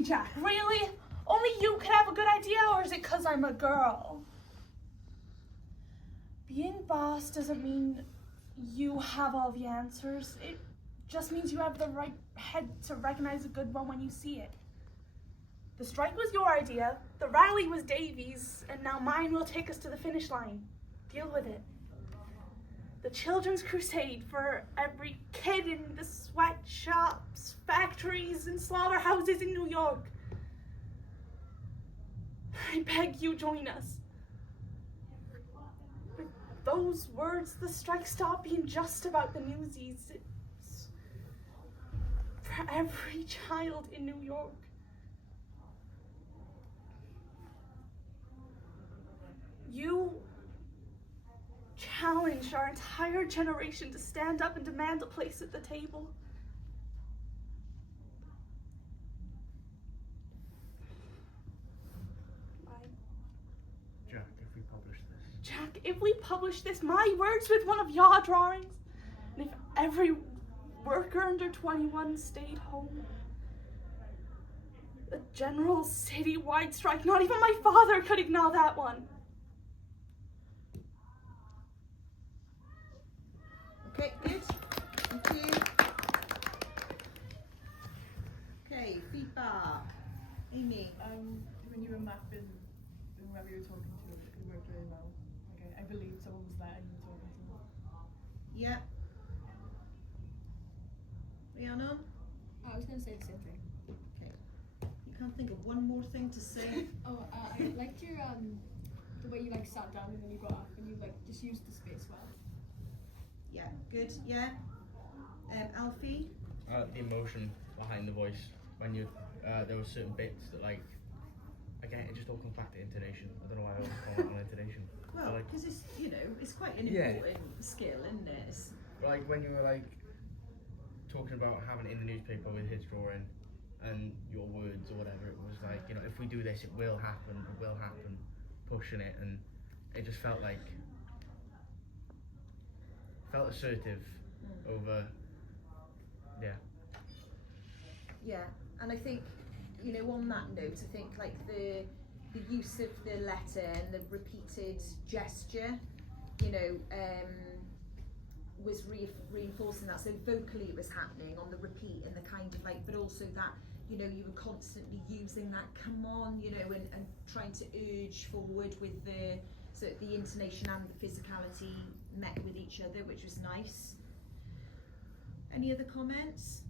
Really, Jack, really? Only you could have a good idea, or is it 'cause I'm a girl? Being boss doesn't mean you have all the answers. It just means you have the right head to recognize a good one when you see it. The strike was your idea, the rally was Davy's, and now mine will take us to the finish line. Deal with it. The Children's Crusade for every kid in the sweatshops, factories, and slaughterhouses in New York. I beg you join us. With those words, the strike stopped being just about the newsies. It's for every child in New York. You challenged our entire generation to stand up and demand a place at the table. Jack, if we publish this, my words with one of your drawings, and if every worker under 21 stayed home, a general citywide strike, not even my father could ignore that one. Okay, good. Thank you. Okay, feedback. Amy. When you were mapping whoever you were talking to, it worked really well. Okay, I believe someone was there and you were talking to them. Yeah. Rhiannon? I was going to say the same thing. Okay. You can't think of one more thing to say? I liked your, the way you like sat down and then you got up and you like just used the space well. Yeah, good, yeah. Alfie? The emotion behind the voice. When you, there were certain bits that like, again, it just all comes back to intonation. I don't know why I always call it on intonation. Well, like, because it's, you know, it's quite an Yeah. important skill, isn't it? It's, like when you were like talking about having it in the newspaper with his drawing and your words or whatever, it was like, you know, if we do this, it will happen, pushing it, and it just felt like, assertive over, yeah. yeah, and I think, you know, on that note, I think like the use of the letter and the repeated gesture, you know, was reinforcing that. So vocally it was happening on the repeat and the kind of like, but also that, you know, you were constantly using that come on, you know, and trying to urge forward with so the intonation and the physicality met with each other, which was nice. Any other comments?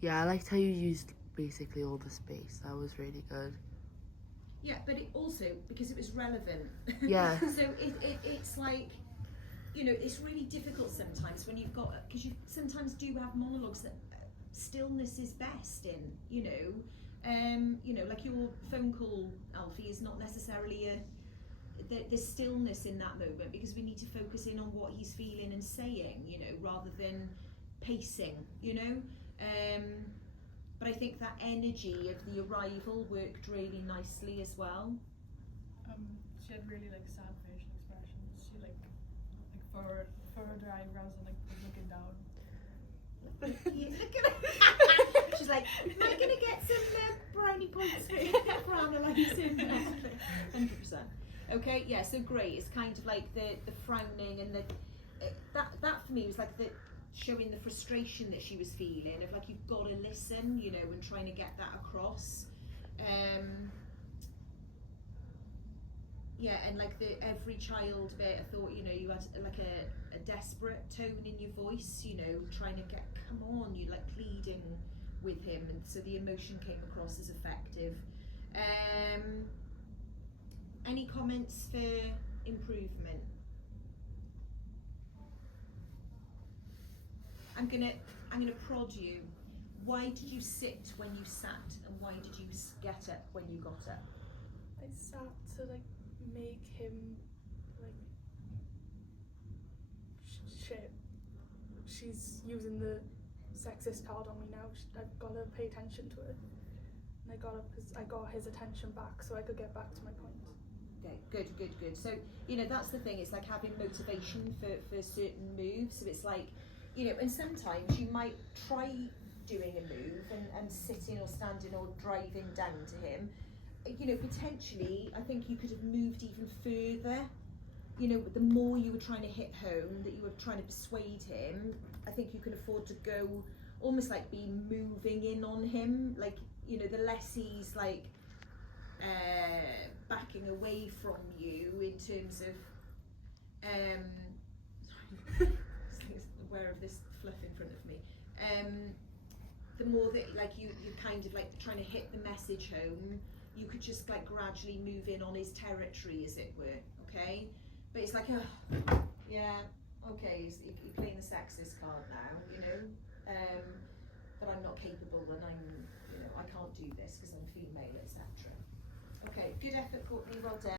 Yeah, I liked how you used basically all the space. That was really good. Yeah, but it also, because it was relevant. Yeah. So it's like, you know, it's really difficult sometimes when you've got, because you sometimes do have monologues that stillness is best in, you know, like your phone call, Alfie, is not necessarily the stillness in that moment, because we need to focus in on what he's feeling and saying, you know, rather than pacing, you know. But I think that energy of the arrival worked really nicely as well. She had really like sad facial expressions. She like furrowed her eyebrows and like was looking down. She's like, am I gonna get some brownie points for analysing? 100%. Okay, yeah, so great. It's kind of like the frowning and that for me was like the showing the frustration that she was feeling of like, you've got to listen, you know, and trying to get that across. Yeah, and like the every child bit, I thought, you know, you had like a desperate tone in your voice, you know, trying to get, come on, you like pleading with him, and so the emotion came across as effective. Any comments for improvement? I'm gonna prod you. Why did you sit when you sat, and why did you get up when you got up? I sat to like make him like shit. She's using the sexist card on me now. I've got to pay attention to it. And I got up because I got his attention back, so I could get back to my point. Okay, good. So, you know, that's the thing, it's like having motivation for certain moves. So it's like, you know, and sometimes you might try doing a move and sitting or standing or driving down to him, you know, potentially I think you could have moved even further. You know, the more you were trying to hit home, that you were trying to persuade him, I think you can afford to go almost like be moving in on him. Like, you know, the less he's like backing away from you in terms of sorry, aware of this fluff in front of me. The more that like you're kind of like trying to hit the message home, you could just like gradually move in on his territory, as it were. Okay, but it's like, oh, yeah, okay, you're playing the sexist card now, you know. But I'm not capable, and I can't do this because I'm female, etc. Okay, good effort, Courtney. Well done.